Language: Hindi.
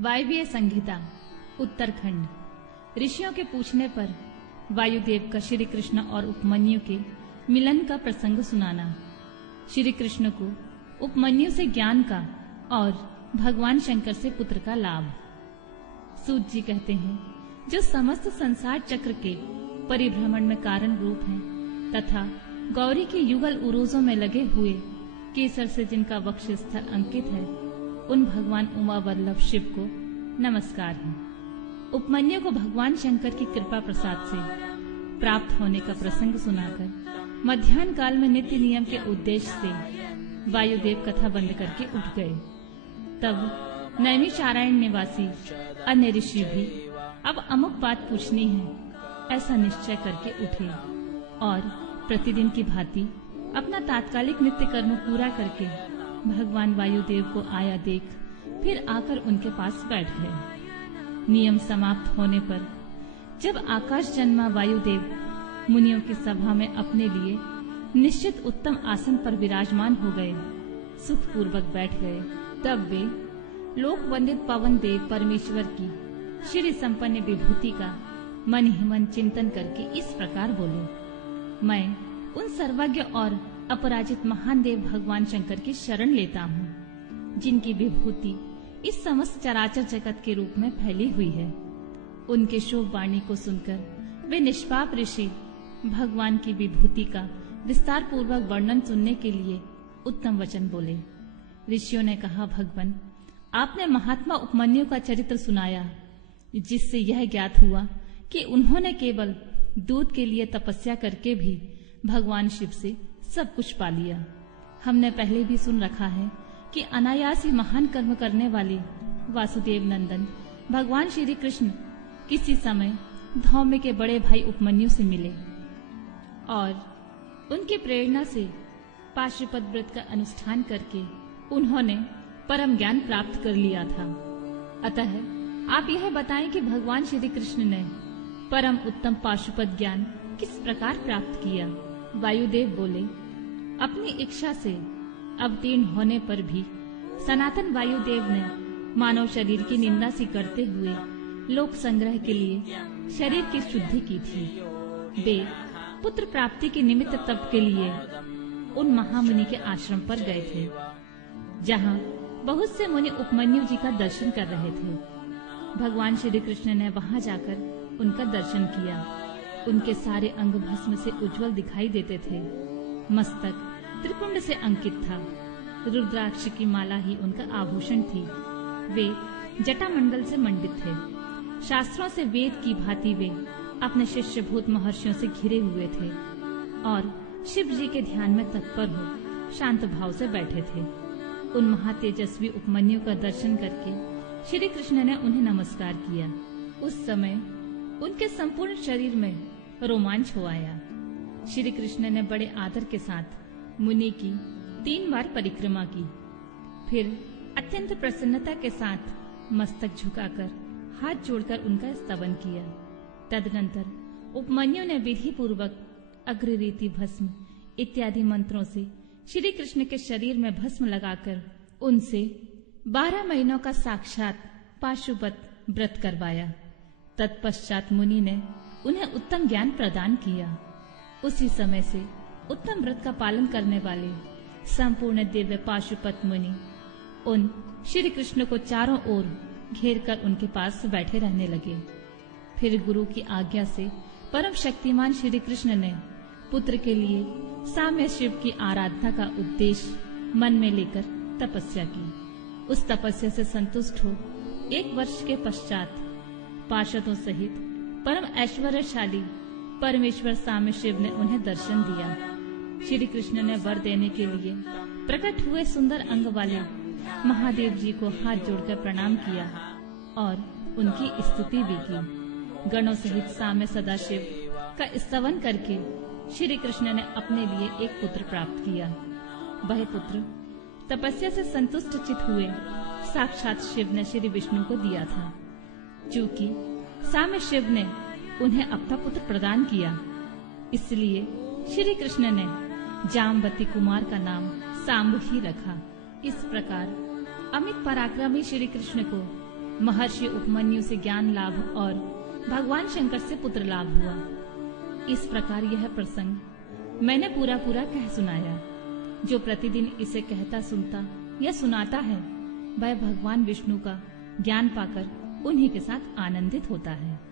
वायव्य संहिता उत्तरखंड। ऋषियों के पूछने पर वायुदेव का श्री कृष्ण और उपमन्यु के मिलन का प्रसंग सुनाना। श्री कृष्ण को उपमन्यु से ज्ञान का और भगवान शंकर से पुत्र का लाभ। सूत जी कहते हैं, जो समस्त संसार चक्र के परिभ्रमण में कारण रूप हैं तथा गौरी के युगल उरोजों में लगे हुए केसर से जिनका वक्षस्थल अंकित है, उन भगवान उमा वल्लभ शिव को नमस्कार है। उपमन्यु को भगवान शंकर की कृपा प्रसाद से प्राप्त होने का प्रसंग सुनाकर मध्याह्न काल में नित्य नियम के उद्देश्य से वायुदेव कथा बंद करके उठ गए। तब नैमिषारण्य निवासी अन्य ऋषि भी अब अमुक बात पूछनी है ऐसा निश्चय करके उठे और प्रतिदिन की भांति अपना तात्कालिक नित्य कर्म पूरा करके भगवान वायुदेव को आया देख फिर आकर उनके पास बैठ गए। नियम समाप्त होने पर जब आकाश जन्मा वायुदेव मुनियों की सभा में अपने लिए निश्चित उत्तम आसन पर विराजमान हो गए, सुखपूर्वक बैठ गए, तब वे लोक वंदित पवन देव परमेश्वर की श्री संपन्न विभूति का मन ही मन चिंतन करके इस प्रकार बोले। मैं उन सर्वज्ञ और अपराजित महान देव भगवान शंकर की शरण लेता हूँ, जिनकी विभूति इस समस्त चराचर जगत के रूप में फैली हुई है। उनके शोभ वाणी को सुनकर वे निष्पाप ऋषि भगवान की विभूति का विस्तार पूर्वक वर्णन सुनने के लिए उत्तम वचन बोले। ऋषियों ने कहा, भगवान, आपने महात्मा उपमन्यु का चरित्र सुनाया, जिससे यह ज्ञात हुआ कि उन्होंने केवल दूध के लिए तपस्या करके भी भगवान शिव से सब कुछ पा लिया। हमने पहले भी सुन रखा है कि अनायास ही महान कर्म करने वाले वासुदेव नंदन भगवान श्री कृष्ण किसी समय धौम्य के बड़े भाई उपमन्यु से मिले और उनकी प्रेरणा से पाशुपत व्रत का अनुष्ठान करके उन्होंने परम ज्ञान प्राप्त कर लिया था। अतः आप यह बताएं कि भगवान श्री कृष्ण ने परम उत्तम पाशुपत ज्ञान किस प्रकार प्राप्त किया। वायुदेव बोले, अपनी इच्छा से अवतीर्ण होने पर भी सनातन वायुदेव ने मानव शरीर की निंदा सी करते हुए लोक संग्रह के लिए शरीर की शुद्धि की थी। वे पुत्र प्राप्ति के निमित्त तप के लिए उन महामुनि के आश्रम पर गए थे, जहाँ बहुत से मुनि उपमन्यु जी का दर्शन कर रहे थे। भगवान श्री कृष्ण ने वहां जाकर उनका दर्शन किया। उनके सारे अंग भस्म से उज्जवल दिखाई देते थे। मस्तक त्रिपुंड से अंकित था। रुद्राक्ष की माला ही उनका आभूषण थी। वे जटामंडल से मंडित थे। शास्त्रों से वेद की भांति वे अपने शिष्यभूत महर्षियों से घिरे हुए थे और शिव जी के ध्यान में तत्पर हो शांत भाव से बैठे थे। उन महातेजस्वी उपमन्यु का दर्शन करके श्री कृष्ण ने उन्हें नमस्कार किया। उस समय उनके संपूर्ण शरीर में रोमांच हो आया। श्री कृष्ण ने बड़े आदर के साथ मुनि की 3 बार परिक्रमा की, फिर अत्यंत प्रसन्नता के साथ मस्तक झुकाकर हाथ जोड़कर उनका स्तवन किया। तदनंतर उपमन्यु ने विधि पूर्वक अग्ररीति भस्म इत्यादि मंत्रों से श्री कृष्ण के शरीर में भस्म लगाकर उनसे 12 महीनों का साक्षात पाशुपत व्रत करवाया। तत्पश्चात मुनि ने उन्हें उत्तम ज्ञान प्रदान किया। उसी समय से उत्तम व्रत का पालन करने वाले संपूर्ण दिव्य पाशुपत मुनि उन श्री कृष्ण को चारों ओर घेर कर उनके पास बैठे रहने लगे। फिर गुरु की आज्ञा से परम शक्तिमान श्री कृष्ण ने पुत्र के लिए साम्य शिव की आराधना का उद्देश्य मन में लेकर तपस्या की। उस तपस्या से संतुष्ट हो 1 वर्ष के पश्चात पार्षदों सहित परम ऐश्वर्यशाली परमेश्वर साम्य शिव ने उन्हें दर्शन दिया। श्री कृष्ण ने वर देने के लिए प्रकट हुए सुंदर अंग वाले महादेव जी को हाथ जोड़कर प्रणाम किया और उनकी स्तुति भी की। गणों सहित साम्य सदाशिव का स्तवन करके श्री कृष्ण ने अपने लिए एक पुत्र प्राप्त किया। वह पुत्र तपस्या से संतुष्ट चित हुए साक्षात शिव ने श्री विष्णु को दिया था। चूँकि साम्य शिव ने उन्हें अपना पुत्र प्रदान किया, इसलिए श्री कृष्ण ने जाम्बती कुमार का नाम सांब ही रखा। इस प्रकार अमित पराक्रमी श्री कृष्ण को महर्षि उपमन्यु से ज्ञान लाभ और भगवान शंकर से पुत्र लाभ हुआ। इस प्रकार यह प्रसंग मैंने पूरा पूरा कह सुनाया। जो प्रतिदिन इसे कहता सुनता या सुनाता है वह भगवान विष्णु का ज्ञान पाकर उन्हीं के साथ आनंदित होता है।